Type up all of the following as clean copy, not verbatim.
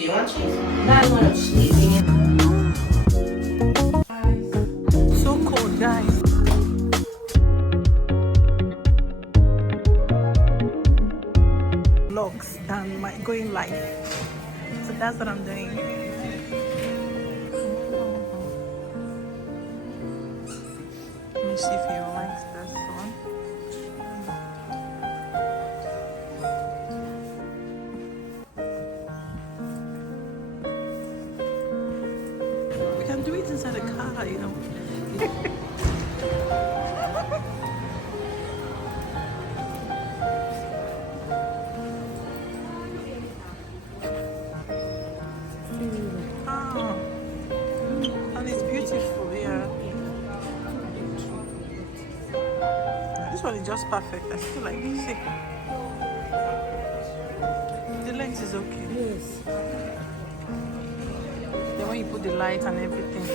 Do you want cheese? Not one of sleeping. So cold, guys. Vlogs than my going live. So that's what I'm doing. Let me see if you like this one. We can do it inside a car, you know. Ah, and it's beautiful, yeah. This one is just perfect. I feel like, see, the length is okay. Yes. Then when you put the light and everything.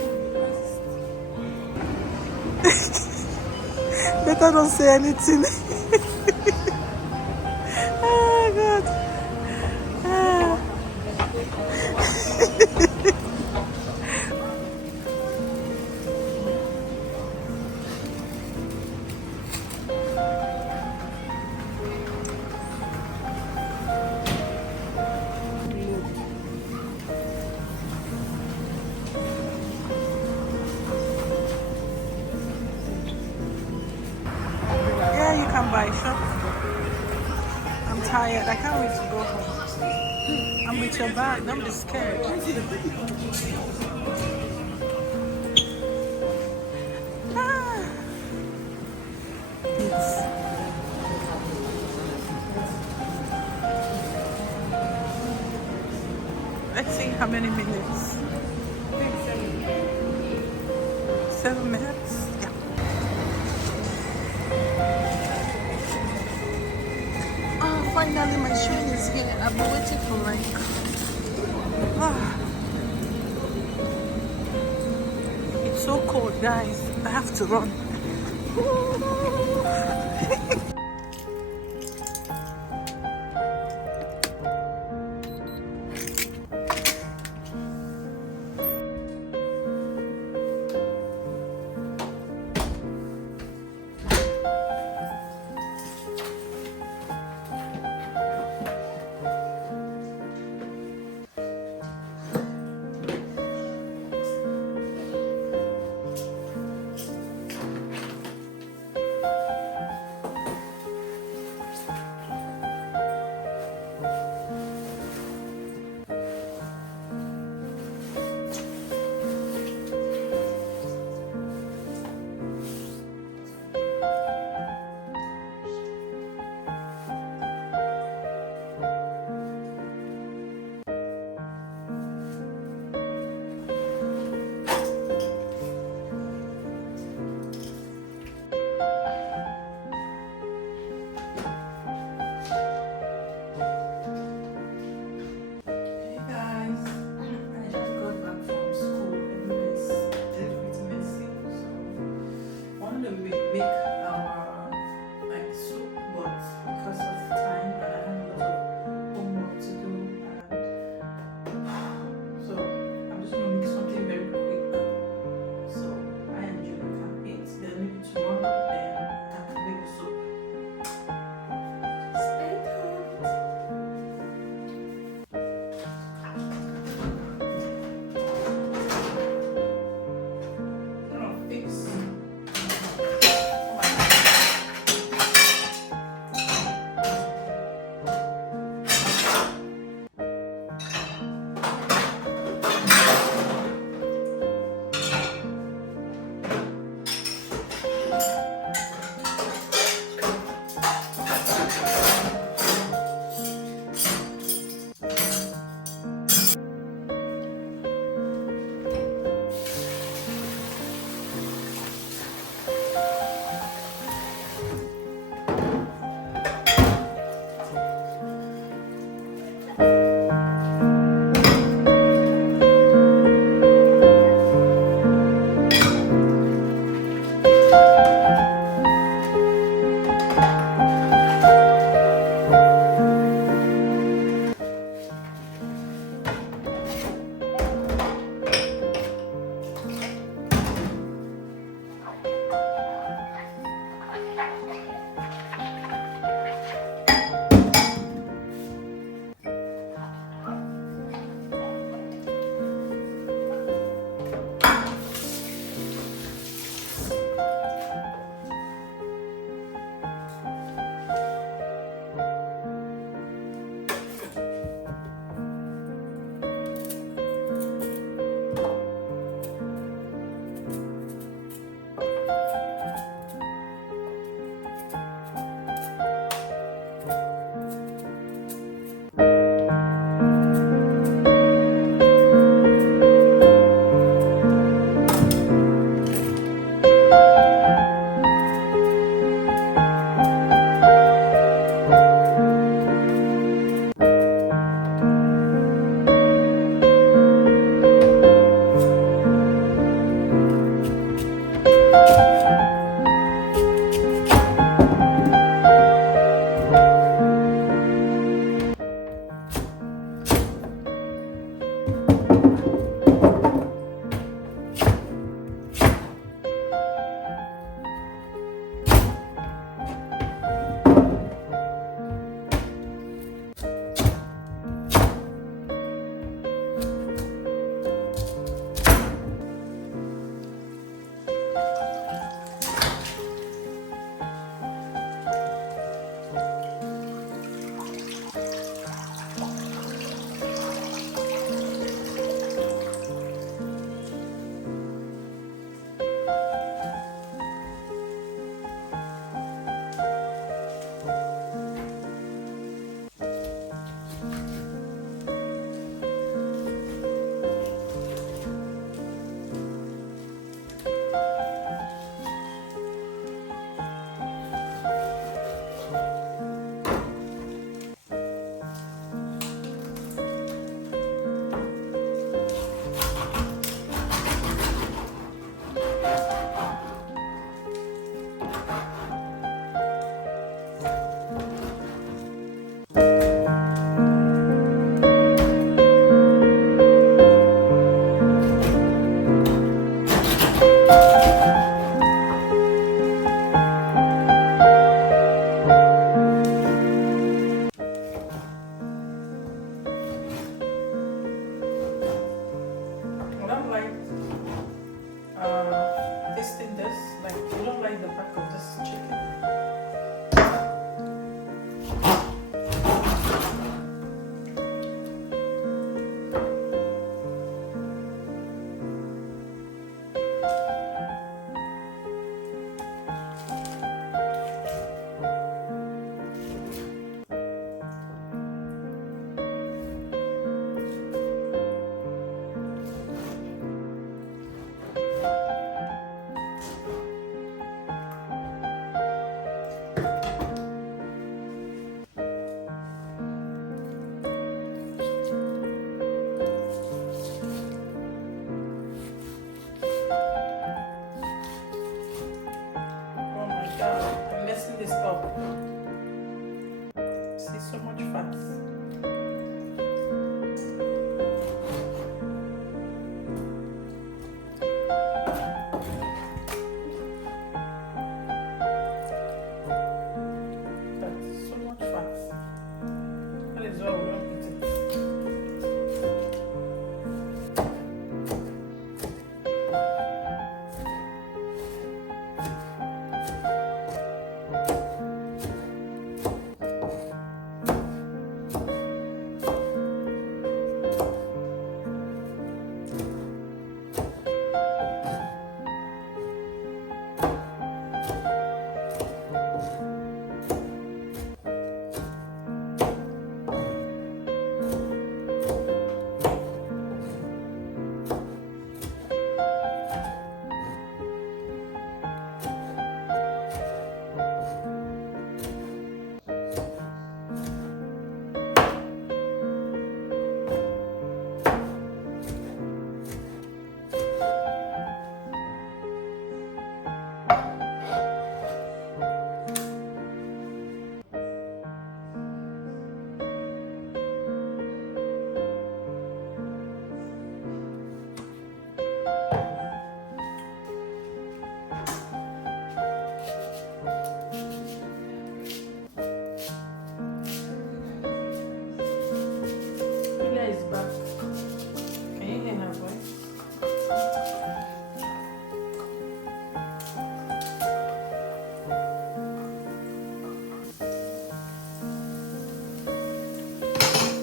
Better don't say anything. Oh God. Ah. Yeah, you can buy shop. I'm tired. I can't wait to go home. I'm with your bag. Don't be scared. Ah. It's, let's see how many minutes. 7 minutes. Yeah. Oh, finally my train is here. I've been waiting for like. Ah. It's so cold, guys. I have to run.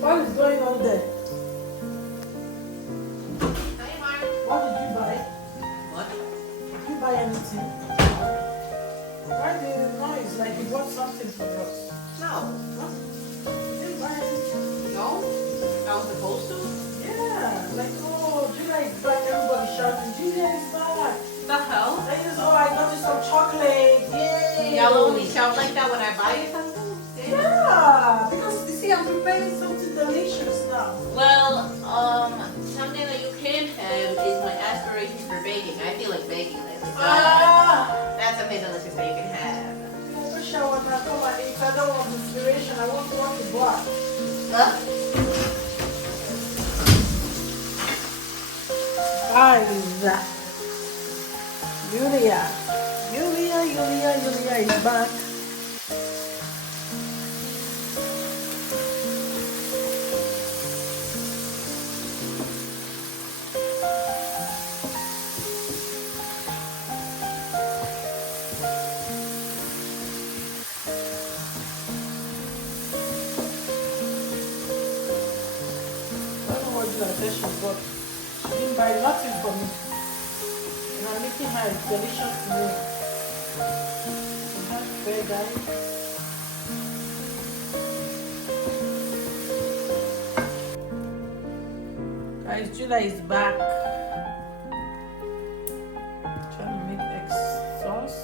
What is going on there? Hey, Mark. What did you buy? What? Did you buy anything? Why the noise? Like you bought something for us? No. What? You didn't buy anything? No? I was supposed to? Yeah. Like, oh, Julia is back. Everybody shouting, Julia is back. The hell? Then you say, oh, I got you some chocolate. Yay. Y'all only shout like that when I buy you something? Yeah. Because, you see, I'm preparing something delicious now. Well, something that you can have is my aspirations for baking. I feel like baking lately. So that's something delicious that you can have. I wish I would not come and eat. I don't want inspiration. I want to walk the block. Guys, Julia is back. I don't know what Julia said she bought. She didn't buy nothing for me. And I'm making her a delicious meal. We have bread, guys. Guys, Julia is back. Trying to make egg sauce.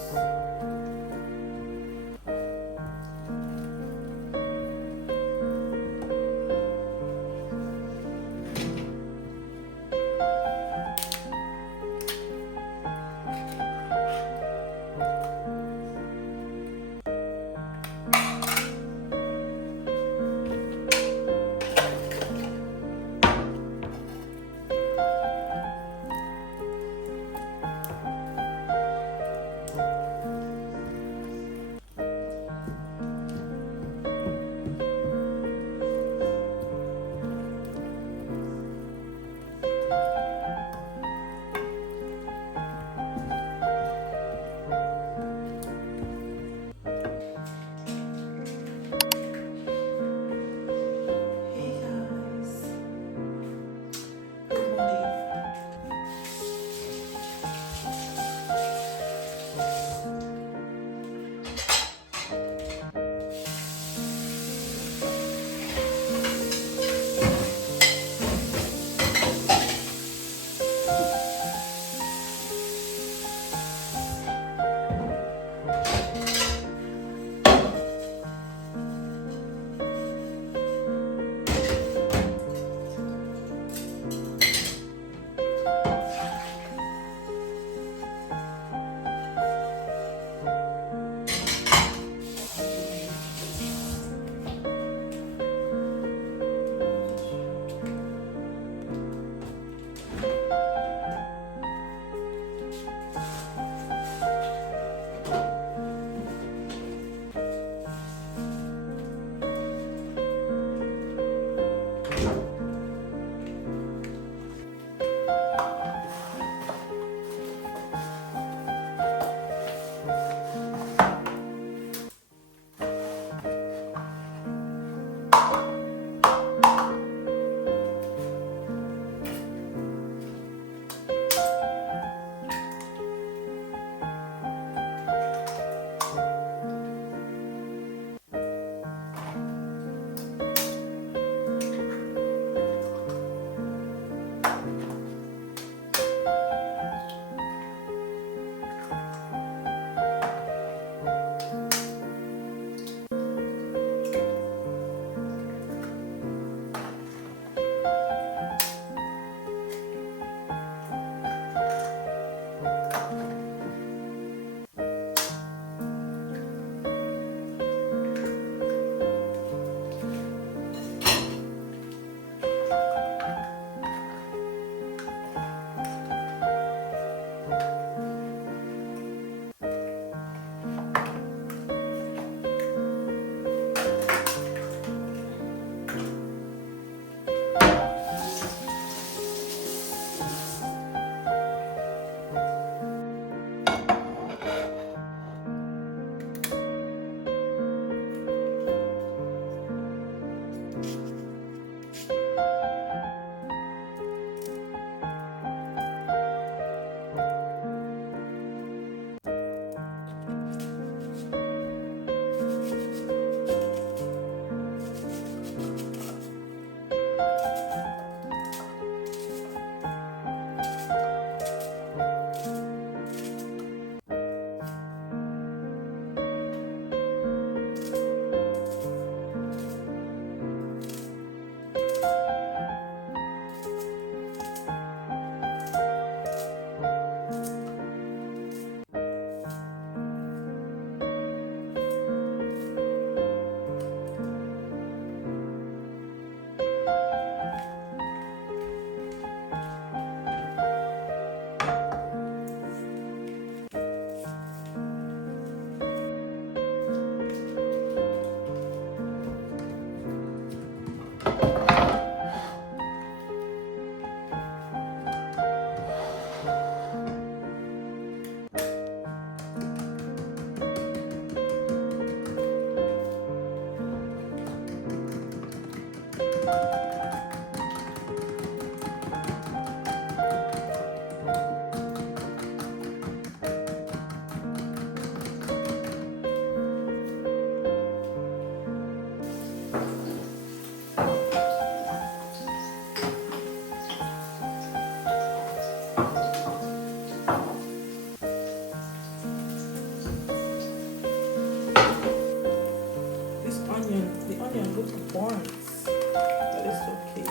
The onion looks burnt, but it's okay.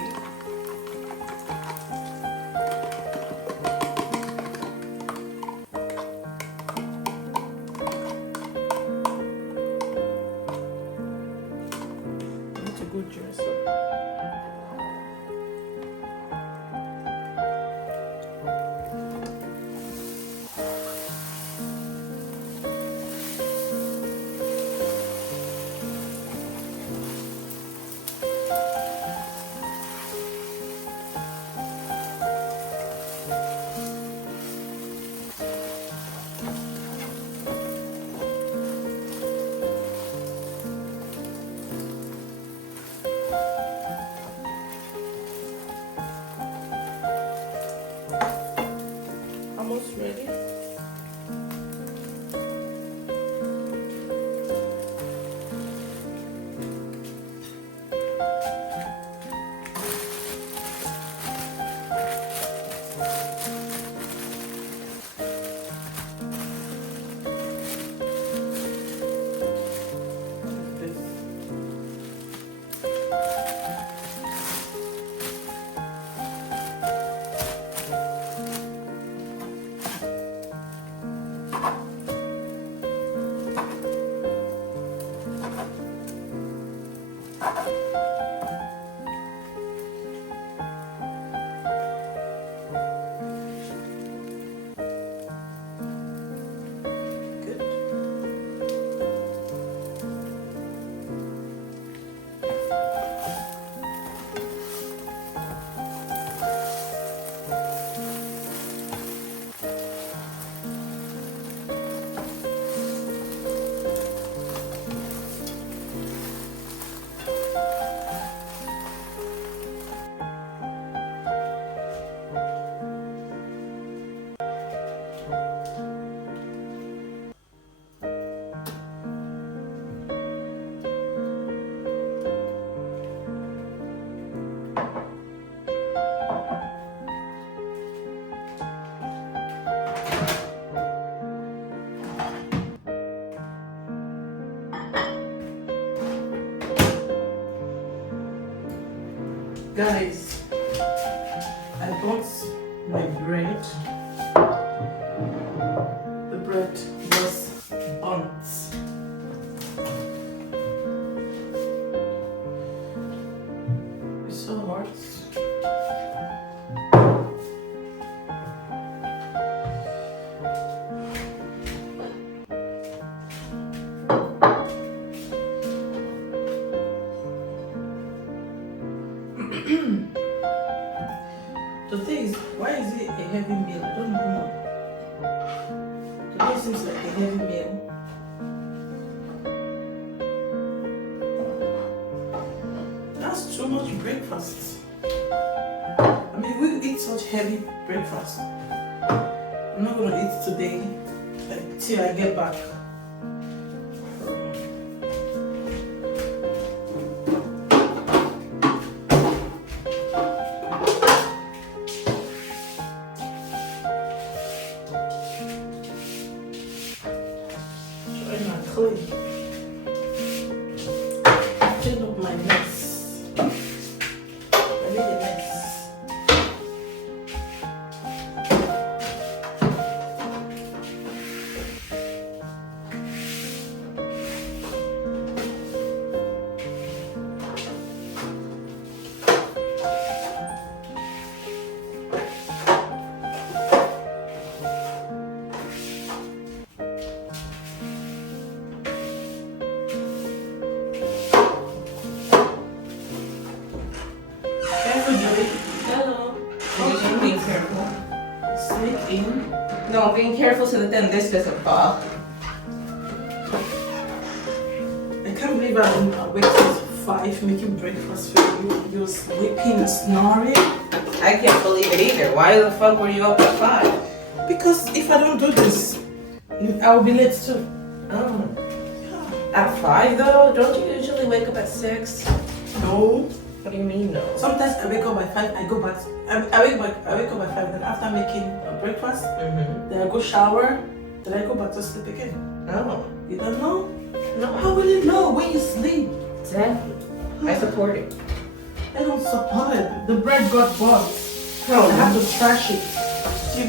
I need to go dress up. Almost ready. Guys, I bought my bread. The bread was burnt. It's so hot. The thing is, why is it a heavy meal? I don't even know. Today seems like a heavy meal. That's too much breakfast. I mean, we eat such heavy breakfast. I'm not gonna eat today, like till I get back. Clean up my mess. I made a mess. No, being careful so that then this doesn't fall. I can't believe I'm awake since 5 making breakfast for you. You're sleeping and snoring. I can't believe it either. Why the fuck were you up at 5? Because if I don't do this, I'll be late too. Oh. At 5 though? Don't you usually wake up at 6? No. What do you mean no? Sometimes I wake up by 5, I go back. I wake up by 5, then after making breakfast, then I go shower, then I go back to sleep again. Oh. You don't know? No. How will you know when you sleep? Exactly. I support it. I don't support it. The bread got burnt. Oh. I have to trash it.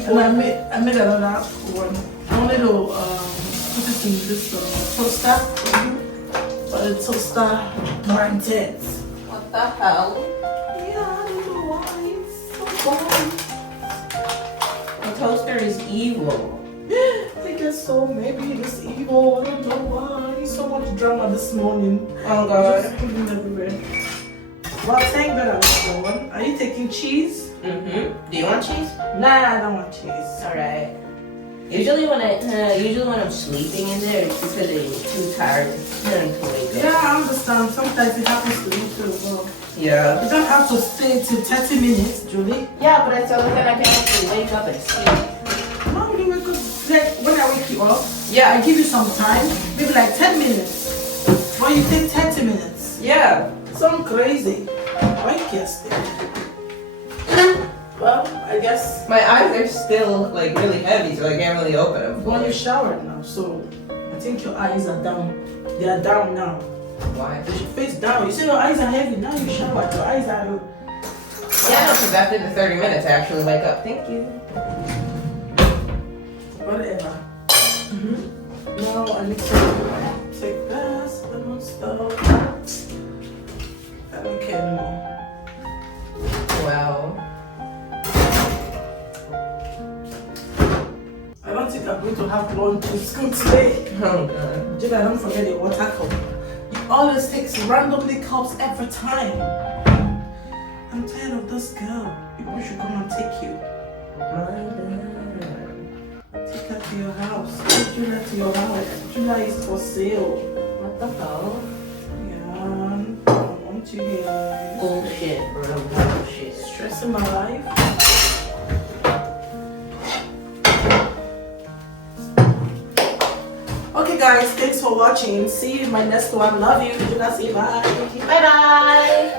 And I made another one. I wanted to put it in this toaster. But the toaster burnt it. What the hell? Yeah, I don't know why. It's so bad. The toaster is evil. I guess so. Maybe it is evil. I don't know why. So much drama this morning. Oh god. Just putting everywhere. Well, thank God I was going. Are you taking cheese? Do you want cheese? Nah, I don't want cheese. Alright. Usually when I'm sleeping in there, it's because I'm too tired to wake up. Yeah, I understand. Sometimes it happens to me too as well. Yeah. You don't have to stay till 30 minutes, Julie. Yeah, but I tell you that I can actually wake up and sleep. How do you wake up? Like when I wake you up, Yeah. I give you some time, maybe like 10 minutes. Or you take 30 minutes. Yeah. Some crazy. Why can't stay? Well, I guess. My eyes are still like really heavy, so I can't really open them. Well, you showered now, so I think your eyes are down. They are down now. Why? You should face down. You say your eyes are heavy. Now you showered. Your eyes are. Yeah, no, because after the 30 minutes, I actually wake up. Thank you. Whatever. Now I need to take baths and stuff. I don't care anymore. Wow. I don't think I'm going to have lunch in school today. Oh god. Julia, don't forget the water cup. You always take randomly cups every time. I'm tired of this girl. People should come and take you. Take her to your house. Take Julia to your house. Julia is for sale. What the hell? Yeah, I don't want you here. Bullshit, bro. Bullshit. Stressing my life. Okay guys, thanks for watching. See you in my next one. Love you. Julia, say bye. Bye bye.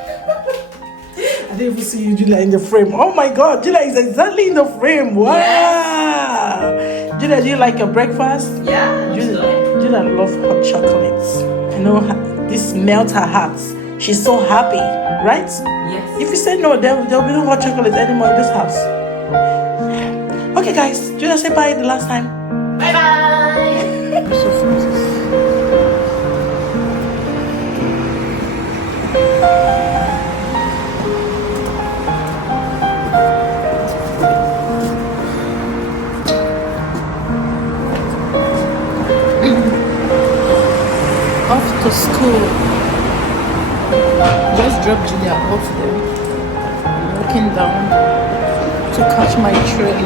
I didn't even see you, Julia, in the frame. Oh my god, Julia is exactly in the frame. Wow. Yes. Julia, do you like your breakfast? Yeah, Julia loves hot chocolates. I know this melts her heart. She's so happy, right? Yes. If you say no, there'll be no hot chocolates anymore in this house. Okay guys, Julia, say bye the last time. Bye bye. Off to school. Just drop Julia off there. I'm walking down to catch my train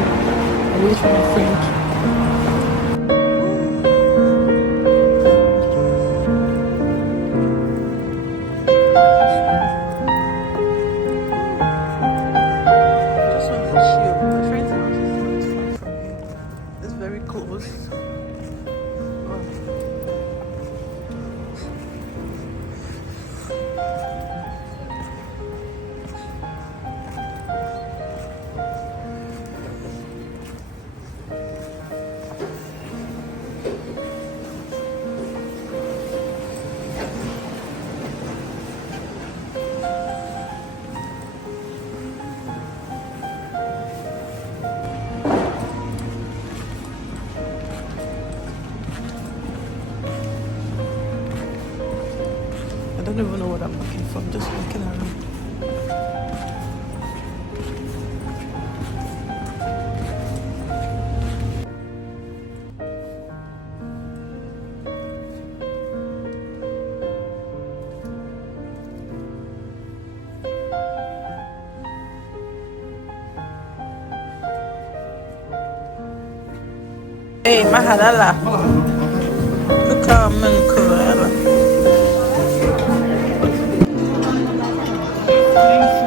away from my friend. I don't even know what I'm looking for. I'm just looking around. Hey, mahalala. Look how I'm in Korea. Thank you.